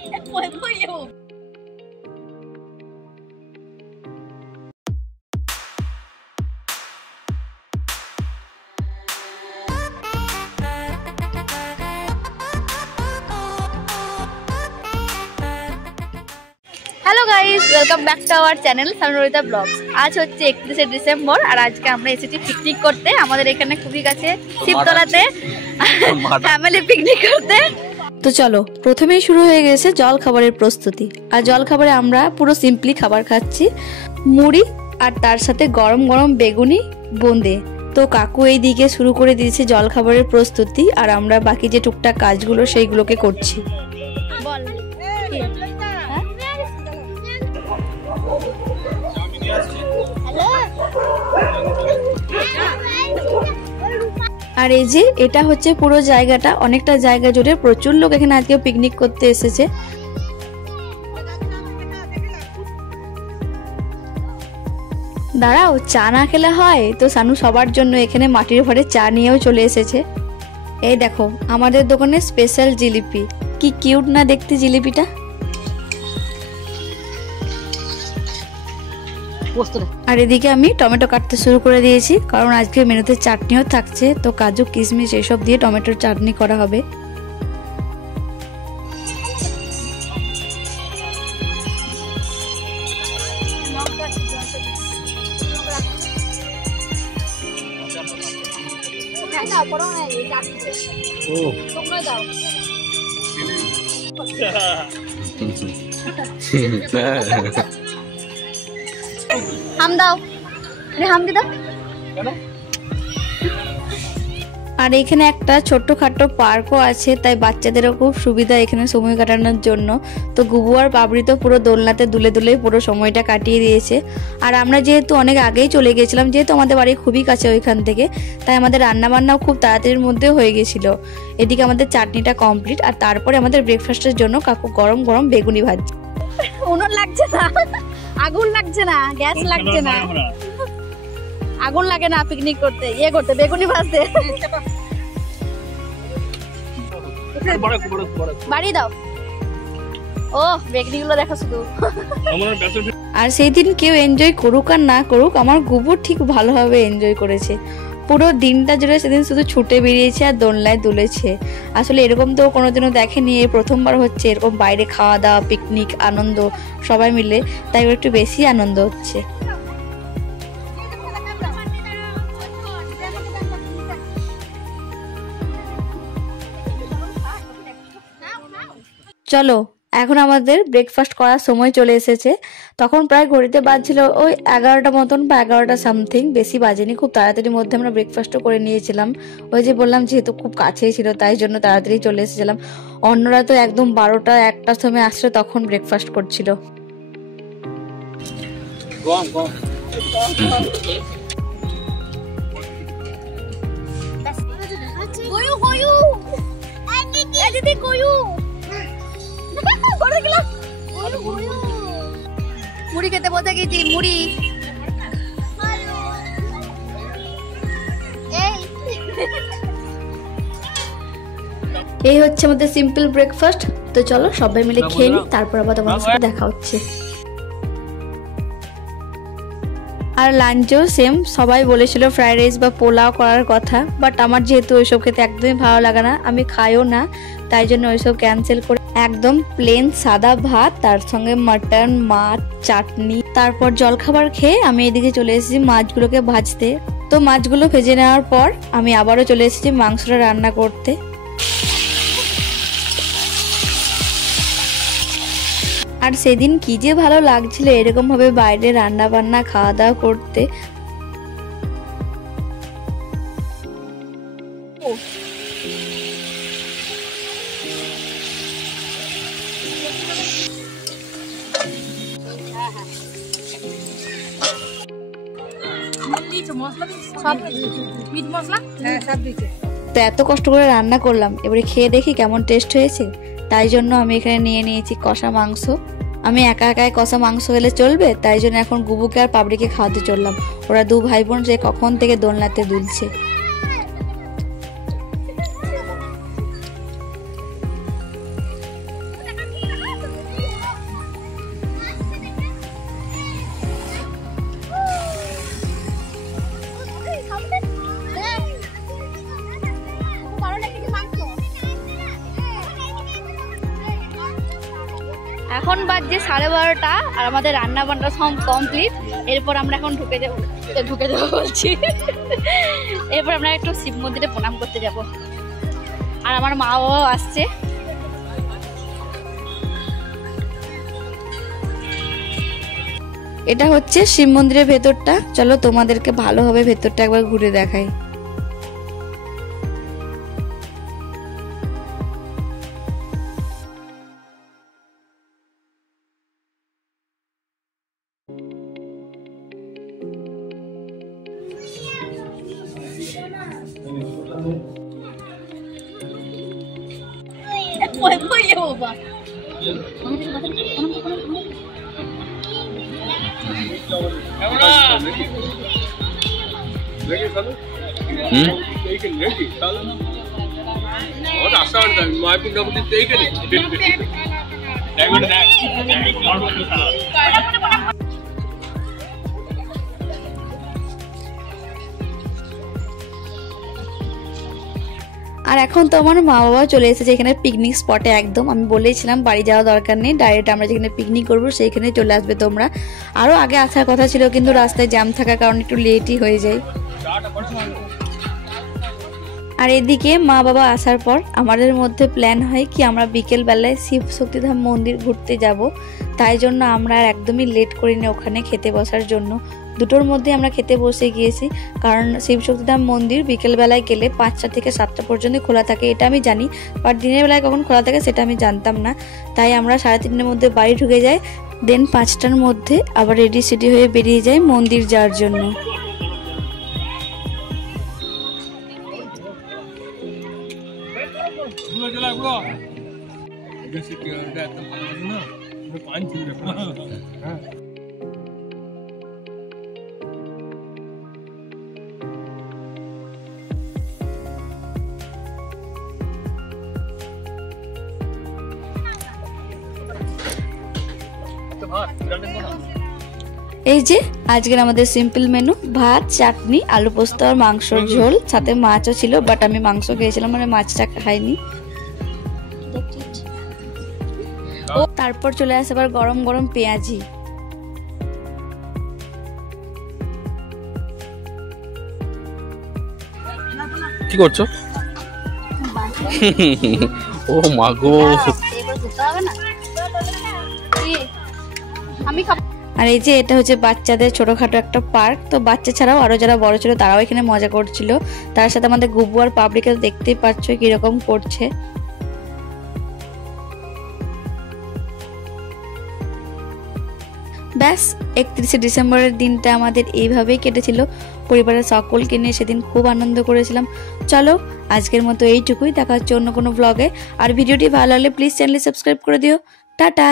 Hello guys, welcome back to our channel Sanruita vlogs. आज হচ্ছে 31শে December আর আজকে আমরা এসেছি পিকনিক করতে আমাদের এখানে খুবই কাছে শিবতলাতে ফ্যামিলি পিকনিক করতে। তো চলো, প্রথমেই শুরু হয়ে গেছে জল খাবারের প্রস্তুতি। আর জল খাবারে আমরা পুরো সিম্পলি খাবার খাচ্ছি, মুড়ি আর তার সাথে গরম গরম বেগুনি বোঁদে। তো কাকু এই দিকে শুরু করে দিয়েছে জল খাবারের প্রস্তুতি আর আমরা বাকি যে টুকটাক কাজগুলো সেইগুলোকে করছি। আর এই যে এটা হচ্ছে পুরো জায়গাটা, অনেকটা জায়গা জুড়ে প্রচুর লোক এখানে আজকে পিকনিক করতে এসেছে। দাঁড়াও, চা না খেলে হয়? তো সানু সবার জন্য এখানে মাটির ঘরে চা নিয়েও চলে এসেছে। এই দেখো আমাদের দোকানে স্পেশাল জিলিপি, কি কিউট না দেখতে জিলিপিটা। আর এদিকে আমি টমেটো কাটতে শুরু করে দিয়েছি, কারণ আজকে মেনুতে চাটনিও থাকছে। তো কাজু কিশমিশ এসব দিয়ে টমেটোর চাটনি করা হবে। হাম দাও, হাম দি দাও। আর এখানে একটা ছোট্টখাট্টো পার্কও আছে, তাই বাচ্চাদেরও খুব সুবিধা এখানে সময় কাটানোর জন্য। তো গুবু আর বাবরি তো পুরো দোলনাতে দুলে দুলে পুরো সময়টা কাটিয়ে দিয়েছে। আর আমরা যেহেতু অনেক আগেই চলে গেছিলাম, যেহেতু আমাদের বাড়ি খুবই কাছে ওইখান থেকে, তাই আমাদের রান্নাবান্নাও খুব তাড়াতাড়ির মধ্যে হয়ে গেছিল। এদিকে আমাদের চাটনিটা কমপ্লিট আর তারপরে আমাদের ব্রেকফাস্টের জন্য কাকু গরম গরম বেগুনি ভাজছে। উনুন লাগছে না, আগুন লাগছে না, গ্যাস লাগছে না, আগুন লাগে না পিকনিক করতে, ইয়ে করতে, বেগুনি ভাজতে। বাড়ি দাও। ও বেগুনি গুলো দেখো শুধু। আর সেই দিন কেউ এনজয় করুক আর না করুক, আমার গুবু ঠিক ভালোভাবে এনজয় করেছে। পুরো দিনটা জুড়ে সেদিন শুধু ছুটে বেরিয়েছে আর দোলনায় দুলেছে। আসলে এরকম তো কোনোদিনও দেখেনি, এই প্রথমবার হচ্ছে এরকম বাইরে খাওয়া দাওয়া, পিকনিক, আনন্দ সবাই মিলে, তাই একটু বেশি আনন্দ হচ্ছে। চলো, এখন আমাদের ব্রেকফাস্ট করার সময় চলে এসেছে। তখন প্রায় ঘড়িতে বাজছিল ওই 11টা মতন বা 11টা সামথিং, বেশি বাজেনি। খুব তাড়াতাড়ির মধ্যে আমরা ব্রেকফাস্টও করে নিয়েছিলাম। ওই যে বললাম যেহেতু খুব কাছেই ছিল তাই জন্য তাড়াতাড়ি চলে এসেছিলাম। অন্যরা তো একদম 12টা 1টার সময় আসলে তখন ব্রেকফাস্ট করছিল। মুড়ি খেতে বসে গেছি, মুড়ি। এই হচ্ছে আমাদের সিম্পল ব্রেকফাস্ট। তো চলো সবাই মিলে খেয়ে নিই, তারপর আবার তোমাদের সাথে দেখা হচ্ছে। আর লাঞ্চও সেম, সবাই বলেছিল ফ্রাইড রাইস বা পোলাও করার কথা, বাট আমার যেহেতু ওইসব খেতে একদমই ভালো লাগে না, আমি খাইও না, তাই জন্য ওইসব ক্যান্সেল করে একদম প্লেন সাদা ভাত, তার সঙ্গে মাটন, মাছ, চাটনি, তারপর জলখাবার খেয়ে আমি এদিকে চলে এসেছি মাছগুলোকে ভাজতে। তো মাছগুলো ভেজে নেওয়ার পর আমি আবারও চলে এসেছি মাংসটা রান্না করতে। আর সেদিন কি যে ভালো লাগছিল এরকম ভাবে বাইরে রান্না বান্না খাওয়া দাওয়া করতে। তো এত কষ্ট করে রান্না করলাম, এবারে খেয়ে দেখি কেমন টেস্ট হয়েছে। তাই জন্য আমি এখানে নিয়ে নিয়েছি কষা মাংস। আমি একা একাই কষা মাংস খেলে চলবে, তাই জন্য এখন গুবুকে আর পাবড়িকে খাওয়াতে চললাম। ওরা দু ভাই বোন যে কখন থেকে দোলনাতে দুলছে। এখন বাজছে 12:30 আর আমাদের রান্না বান্না সব কমপ্লিট। এরপর আমরা এখন ঢুকে যাবো বলছি এরপর আমরা একটু শিব মন্দিরে প্রণাম করতে যাব। আর আমার মা বাবাও আসছে। এটা হচ্ছে শিব মন্দিরের ভেতরটা। চলো তোমাদেরকে ভালোভাবে ভেতরটা একবার ঘুরে দেখাই। আর এখন তো আমার মা বাবা চলে এসেছে এখানে পিকনিক স্পটে। একদম আমি বলেছিলাম বাড়ি যাওয়া দরকার নেই, ডাইরেক্ট আমরা যেখানে পিকনিক করবো সেইখানে চলে আসবে তোমরা। আরও আগে আসার কথা ছিল কিন্তু রাস্তায় জ্যাম থাকার কারণে একটু লেটই হয়ে যায়। আর এদিকে মা বাবা আসার পর আমাদের মধ্যে প্ল্যান হয় কি আমরা বিকেল বেলায় শিব শক্তিধাম মন্দির ঘুরতে যাব। তাই জন্য আমরা আর একদমই লেট করিনি ওখানে খেতে বসার জন্য। দুটোর মধ্যে আমরা খেতে বসে গিয়েছি, কারণ শিব শক্তিধাম মন্দির বিকেল বেলায় গেলে 5টা থেকে 7টা পর্যন্ত খোলা থাকে এটা আমি জানি, বাট দিনের বেলায় কখন খোলা থাকে সেটা আমি জানতাম না। তাই আমরা 3:30টার মধ্যে বাড়ি ঢুকে যাই, দেন 5টার মধ্যে আবার রেডি সেডি হয়ে বেরিয়ে যাই মন্দির যাওয়ার জন্য। এই যে আজকের আমাদের সিম্পল মেনু, ভাত, চাটনি, আলু পোস্ত আর মাংসর ঝোল, সাথে মাছও ছিল, বাট আমি মাংস খেয়েছিলাম মানে মাছটা খাইনি। ও তারপর চলে আসে আবার গরম গরম পেঁয়াজি। কি করছো? ও মা গো, আর এই যে এটা হচ্ছে বাচ্চাদের ছোটখাটো একটা পার্ক। তো বাচ্চা ছাড়াও আরো যারা বড় ছিল তারাও এখানে মজা করছিল। তার সাথে আমাদের গুবু আর পাবলিকে দেখতেই পাচ্ছ কিরকম করছে। ব্যাস 31শে ডিসেম্বরের দিনটা আমাদের এইভাবেই কেটেছিল। পরিবারের সকলকে নিয়ে সেদিন খুব আনন্দ করেছিলাম। চলো আজকের মতো এইটুকুই, দেখা হচ্ছে অন্য কোনো ব্লগে। আর ভিডিওটি ভালো লাগলে প্লিজ চ্যানেলটি সাবস্ক্রাইব করে দিও। টাটা।